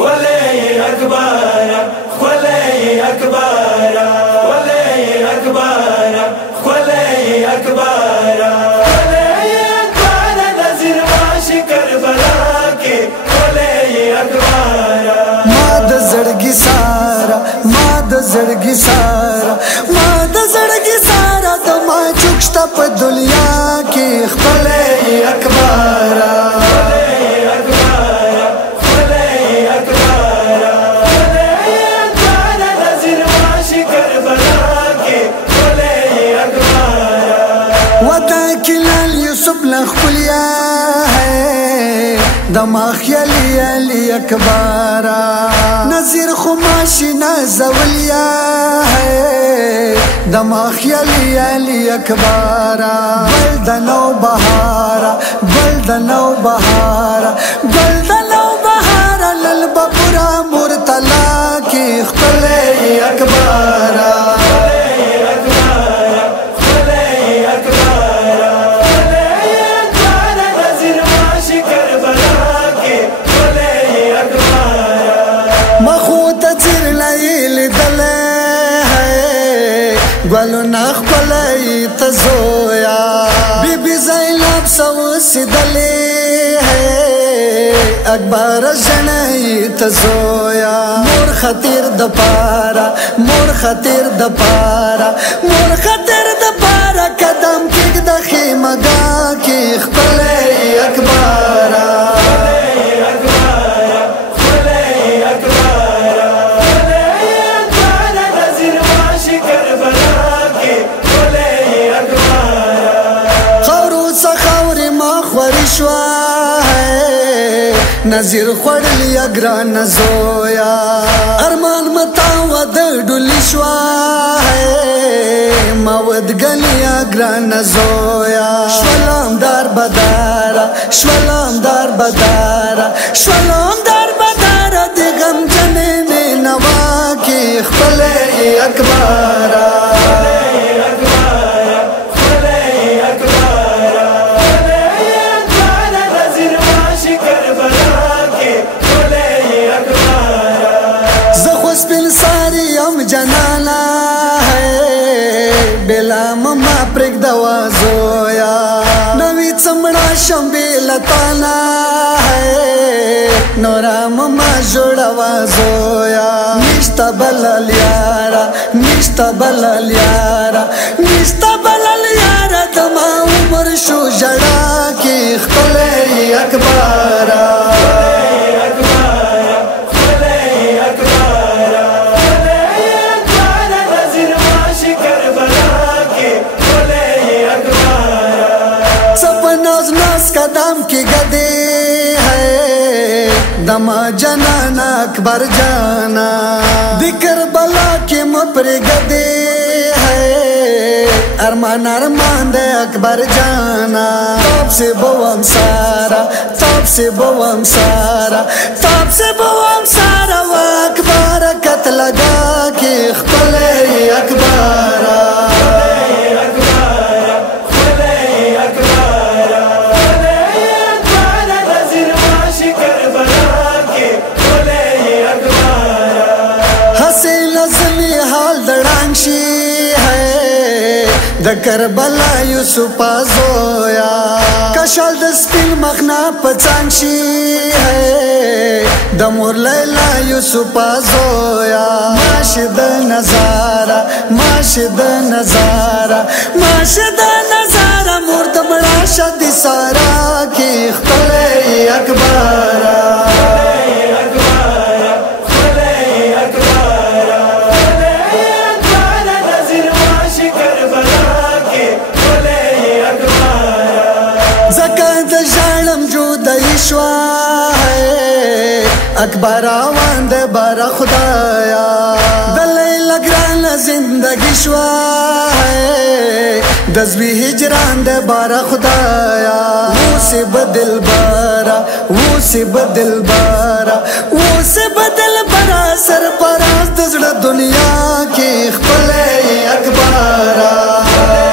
خولي أكبر خولي أكبر خولي أكبر خولي أكبر خولي أكبر نظر ماشي كربلا کی خولي أكبر ما د زړګي سارا ما د زړګي سارا ما د زړګي سارا د ما چوکشتا په دنیا کې خولي أكبر लखलिया है दमाख अली अली अकबारा नज़ीर खुमाशी नज़वलिया है दमाख अली अली अकबारा बल्दनो बहारा बल्दनो बहारा बल्दनो बहारा ललबपुरा मुरतला की खले अकबारा گلو نخپلی تزویا بی بی زینب سو سدلی ہے اکبر جنئی تزویا مور خطیر دپارا مور خطیر دپارا مور خطیر دپارا قدم کیگ دخی مگا کی خپلی اکبارا नज़ीर खोड़ली अग्रान जोया अरमान मतावद डुली श्वा है मावद गली अग्रान जोया श्वलाम दार बदारा श्वलाम दार बदारा श्वलाम दार बदारा दिगम जने ने नवा की खले अकबारा जनाना है बेला मम्मा प्रेक दवा जोया नवी चमड़ा शंबे लताना है नोरा मम्मा जोड़वा जोया निश्ता बललियारा निश्ता बललियारा निश्ता बललियारा दमा उमर शो जड़ा की खले अकबारा कदम की गदे है दमा जनाना अकबर जाना दिकर बला के मुपरे गदे है अरमान अरमान दे अकबर जाना तब से बोम सारा तब से बोम सारा तब से बोम सारा वो अकबर कत लगा के खले अकबारा د کربلا یوسف ازویا کشال د سپین مخنا پڅان شي ہے د مور لیلا یوسف ازویا ماشد نظارا ماشد نظارا ماشد نظارا مور د مړه شد سارا کی خپل اکبارا अकबर आवान दे बारा खुदाया दलाई लगरान जिंदगी श्वा है दसवीं हिजरान दे बारा खुदाया वो से बदल बारा वो से बदल बारा वो से बदल बारा सरपराज दजड़ दुनिया की खले अकबारा